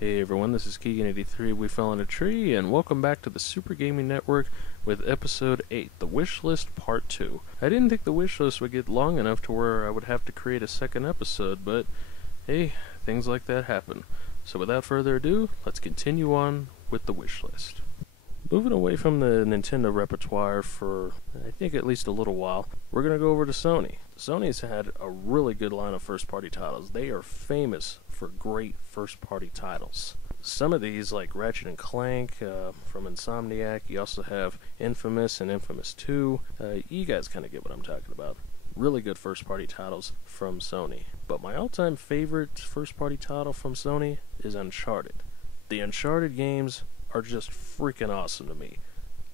Hey everyone, this is Keegan83. We Fell in a Tree, and welcome back to the Super Gaming Network with Episode 8, The Wish List Part 2. I didn't think the wish list would get long enough to where I would have to create a second episode, but hey, things like that happen. So without further ado, let's continue on with the wish list. Moving away from the Nintendo repertoire for, I think, at least a little while, we're going to go over to Sony. Sony's had a really good line of first-party titles. They are famous for great first-party titles. Some of these, like Ratchet & Clank from Insomniac, you also have Infamous and Infamous 2. You guys kind of get what I'm talking about. Really good first-party titles from Sony. But my all-time favorite first-party title from Sony is Uncharted. The Uncharted games are just freaking awesome to me.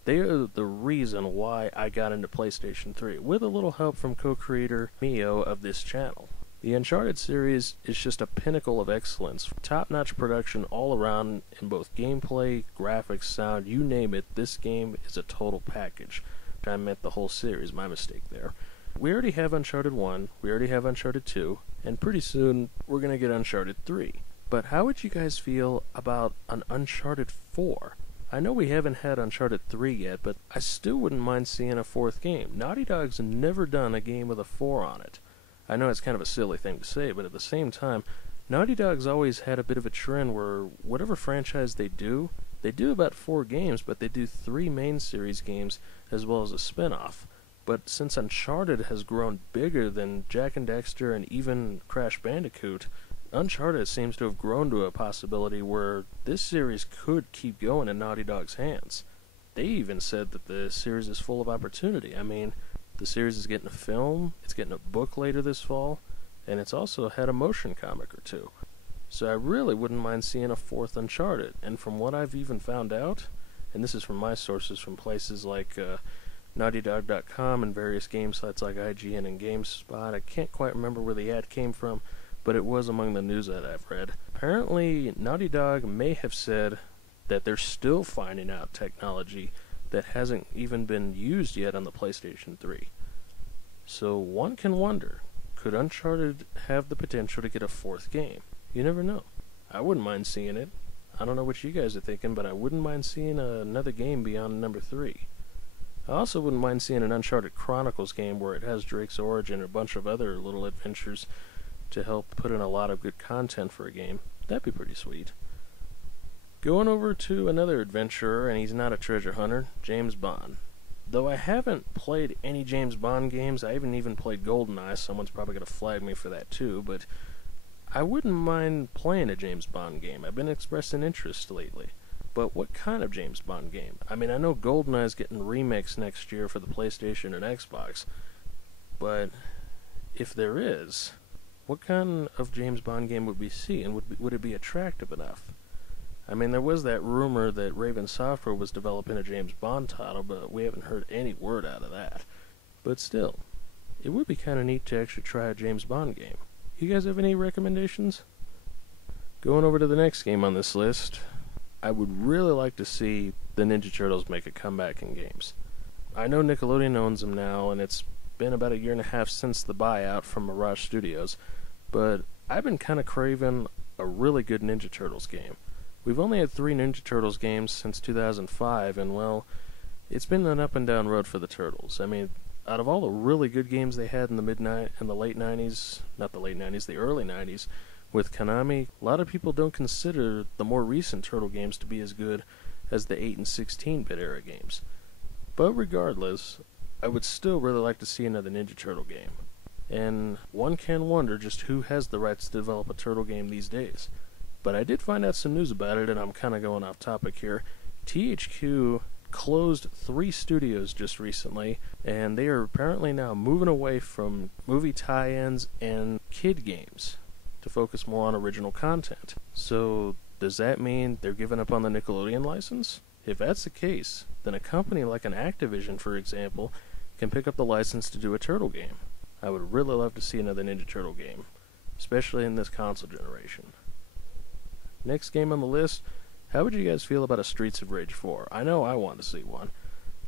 They are the reason why I got into PlayStation 3, with a little help from co-creator Mio of this channel. The Uncharted series is just a pinnacle of excellence, top-notch production all around in both gameplay, graphics, sound, you name it. This game is a total package. I meant the whole series, my mistake there. We already have Uncharted 1, we already have Uncharted 2, and pretty soon we're going to get Uncharted 3. But how would you guys feel about an Uncharted 4? I know we haven't had Uncharted 3 yet, but I still wouldn't mind seeing a fourth game. Naughty Dog's never done a game with a 4 on it. I know it's kind of a silly thing to say, but at the same time, Naughty Dog's always had a bit of a trend where whatever franchise they do about 4 games, but they do 3 main series games as well as a spin-off. But since Uncharted has grown bigger than Jak and Daxter and even Crash Bandicoot, Uncharted seems to have grown to a possibility where this series could keep going in Naughty Dog's hands. They even said that the series is full of opportunity. I mean, the series is getting a film, it's getting a book later this fall, and it's also had a motion comic or 2. So I really wouldn't mind seeing a 4th Uncharted. And from what I've even found out, and this is from my sources from places like NaughtyDog.com and various game sites like IGN and GameSpot, I can't quite remember where the ad came from, but it was among the news that I've read. Apparently, Naughty Dog may have said that they're still finding out technology that hasn't even been used yet on the PlayStation 3. So one can wonder, could Uncharted have the potential to get a 4th game? You never know. I wouldn't mind seeing it. I don't know what you guys are thinking, but I wouldn't mind seeing another game beyond number 3. I also wouldn't mind seeing an Uncharted Chronicles game where it has Drake's origin and a bunch of other little adventures to help put in a lot of good content for a game. That'd be pretty sweet. Going over to another adventurer, and he's not a treasure hunter, James Bond. Though I haven't played any James Bond games, I haven't even played GoldenEye, someone's probably going to flag me for that too, but I wouldn't mind playing a James Bond game. I've been expressing interest lately. But what kind of James Bond game? I mean, I know GoldenEye is getting remakes next year for the PlayStation and Xbox, but if there is, what kind of James Bond game would we see, and would it be attractive enough? I mean, there was that rumor that Raven Software was developing a James Bond title, but we haven't heard any word out of that. But still, it would be kind of neat to actually try a James Bond game. You guys have any recommendations? Going over to the next game on this list, I would really like to see the Ninja Turtles make a comeback in games. I know Nickelodeon owns them now, and it's been about 1.5 years since the buyout from Mirage Studios, but I've been kind of craving a really good Ninja Turtles game. We've only had 3 Ninja Turtles games since 2005, and well, it's been an up and down road for the Turtles. I mean, out of all the really good games they had in the late 90s, not the late 90s, the early 90s, with Konami, a lot of people don't consider the more recent Turtle games to be as good as the 8 and 16-bit era games. But regardless, I would still really like to see another Ninja Turtle game. And one can wonder just who has the rights to develop a Turtle game these days. But I did find out some news about it, and I'm kind of going off topic here. THQ closed 3 studios just recently, and they are apparently now moving away from movie tie-ins and kid games to focus more on original content. So, does that mean they're giving up on the Nickelodeon license? If that's the case, then a company like an Activision, for example, can pick up the license to do a Turtle game. I would really love to see another Ninja Turtle game, especially in this console generation. Next game on the list, how would you guys feel about a Streets of Rage 4? I know I want to see one.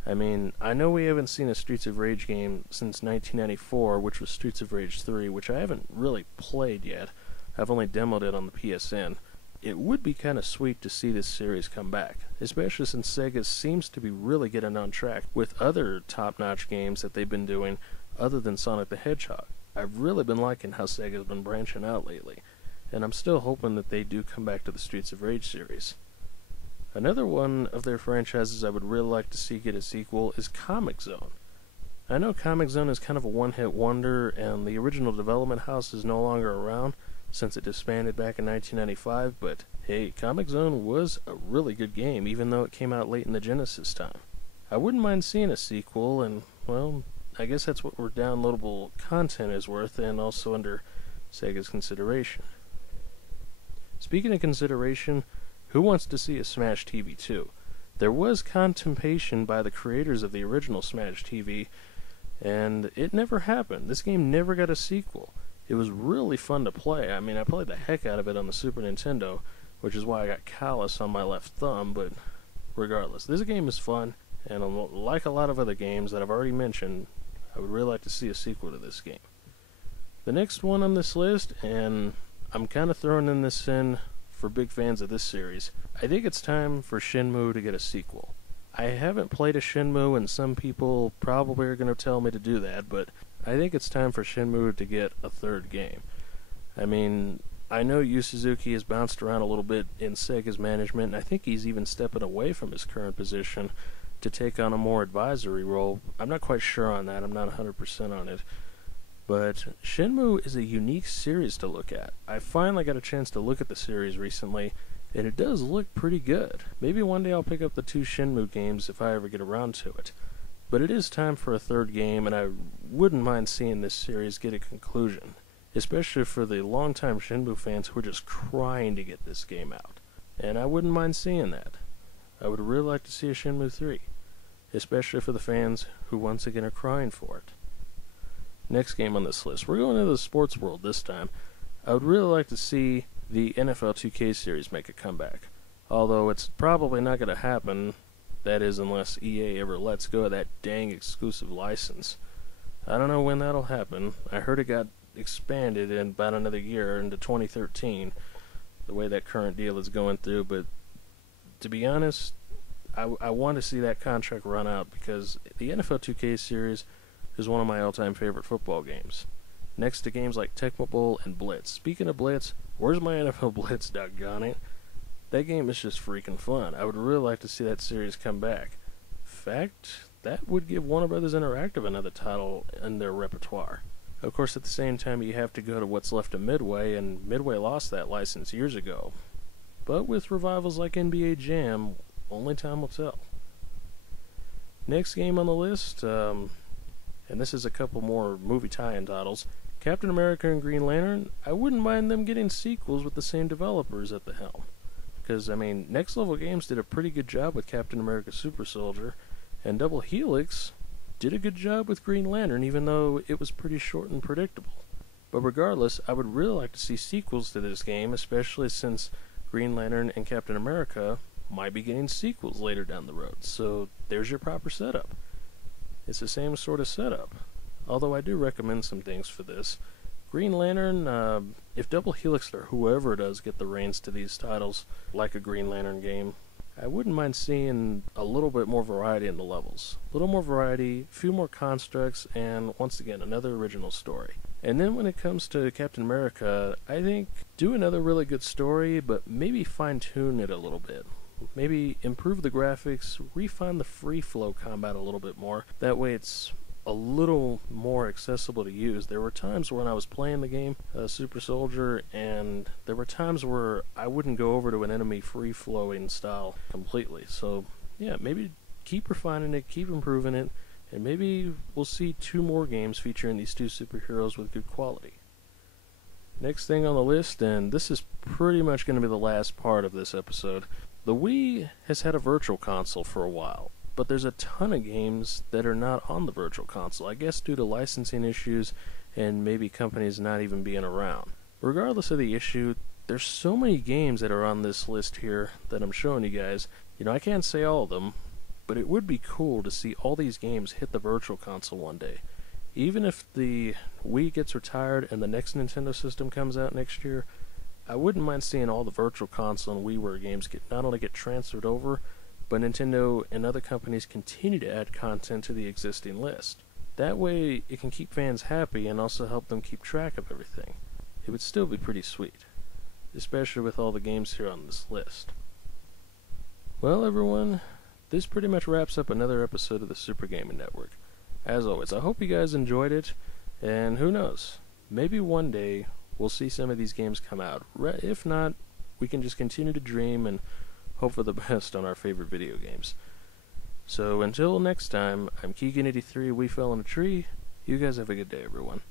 I mean, I know we haven't seen a Streets of Rage game since 1994, which was Streets of Rage 3, which I haven't really played yet. I've only demoed it on the PSN. it would be kind of sweet to see this series come back, especially since Sega seems to be really getting on track with other top-notch games that they've been doing other than Sonic the Hedgehog. I've really been liking how Sega's been branching out lately, and I'm still hoping that they do come back to the Streets of Rage series. Another one of their franchises I would really like to see get a sequel is Comix Zone. I know Comix Zone is kind of a one-hit wonder, and the original development house is no longer around since it disbanded back in 1995, but hey, Comix Zone was a really good game, even though it came out late in the Genesis time. I wouldn't mind seeing a sequel, and, well, I guess that's what our downloadable content is worth, and also under Sega's consideration. Speaking of consideration, who wants to see a Smash TV 2? There was contemplation by the creators of the original Smash TV, and it never happened. This game never got a sequel. It was really fun to play. I mean, I played the heck out of it on the Super Nintendo, which is why I got callus on my left thumb, but regardless, this game is fun, and like a lot of other games that I've already mentioned, I would really like to see a sequel to this game. The next one on this list, and I'm kind of throwing this in for big fans of this series, I think it's time for Shenmue to get a sequel. I haven't played a Shenmue, and some people probably are going to tell me to do that, but I think it's time for Shenmue to get a third game. I mean, I know Yu Suzuki has bounced around a little bit in Sega's management, and I think he's even stepping away from his current position to take on a more advisory role. I'm not quite sure on that. I'm not 100% on it. But Shenmue is a unique series to look at. I finally got a chance to look at the series recently, and it does look pretty good. Maybe one day I'll pick up the 2 Shenmue games if I ever get around to it. But it is time for a third game, and I wouldn't mind seeing this series get a conclusion, especially for the longtime Shenmue fans who are just crying to get this game out. And I wouldn't mind seeing that. I would really like to see a Shenmue 3, especially for the fans who once again are crying for it. Next game on this list, we're going into the sports world this time. I would really like to see the NFL 2K series make a comeback, although it's probably not going to happen, that is unless EA ever lets go of that dang exclusive license. I don't know when that'll happen. I heard it got expanded in about another year into 2013, the way that current deal is going through, but to be honest, I want to see that contract run out because the NFL 2K series is one of my all-time favorite football games, next to games like Tecmo Bowl and Blitz. Speaking of Blitz, where's my NFL Blitz, doggone it? That game is just freaking fun. I would really like to see that series come back. In fact, that would give Warner Brothers Interactive another title in their repertoire. Of course, at the same time, you have to go to what's left of Midway, and Midway lost that license years ago. But with revivals like NBA Jam, only time will tell. Next game on the list, and this is a couple more movie tie-in titles, Captain America and Green Lantern. I wouldn't mind them getting sequels with the same developers at the helm. Because, I mean, Next Level Games did a pretty good job with Captain America Super Soldier, and Double Helix did a good job with Green Lantern, even though it was pretty short and predictable. But regardless, I would really like to see sequels to this game, especially since Green Lantern and Captain America might be getting sequels later down the road. So there's your proper setup. It's the same sort of setup, although I do recommend some things for this. Green Lantern, if Double Helix or whoever does get the reins to these titles, like a Green Lantern game, I wouldn't mind seeing a little bit more variety in the levels. A little more variety, a few more constructs, and once again, another original story. And then when it comes to Captain America, I think do another really good story, but maybe fine-tune it a little bit. Maybe improve the graphics, refine the free flow combat a little bit more. That way it's a little more accessible to use. There were times when I was playing the game, Super Soldier, and there were times where I wouldn't go over to an enemy free-flowing style completely. So, yeah, maybe keep refining it, keep improving it, and maybe we'll see 2 more games featuring these 2 superheroes with good quality. Next thing on the list, and this is pretty much going to be the last part of this episode, the Wii has had a virtual console for a while. But there's a ton of games that are not on the virtual console, I guess due to licensing issues and maybe companies not even being around. Regardless of the issue, there's so many games that are on this list here that I'm showing you guys. You know, I can't say all of them, but it would be cool to see all these games hit the virtual console one day. Even if the Wii gets retired and the next Nintendo system comes out next year, I wouldn't mind seeing all the Virtual Console and WiiWare games not only get transferred over, but Nintendo and other companies continue to add content to the existing list. That way, it can keep fans happy and also help them keep track of everything. It would still be pretty sweet, especially with all the games here on this list. Well, everyone, this pretty much wraps up another episode of the Super Gaming Network. As always, I hope you guys enjoyed it, and who knows, maybe one day we'll see some of these games come out. If not, we can just continue to dream and hope for the best on our favorite video games. So until next time, I'm Keegan83, We Fell in a Tree. You guys have a good day, everyone.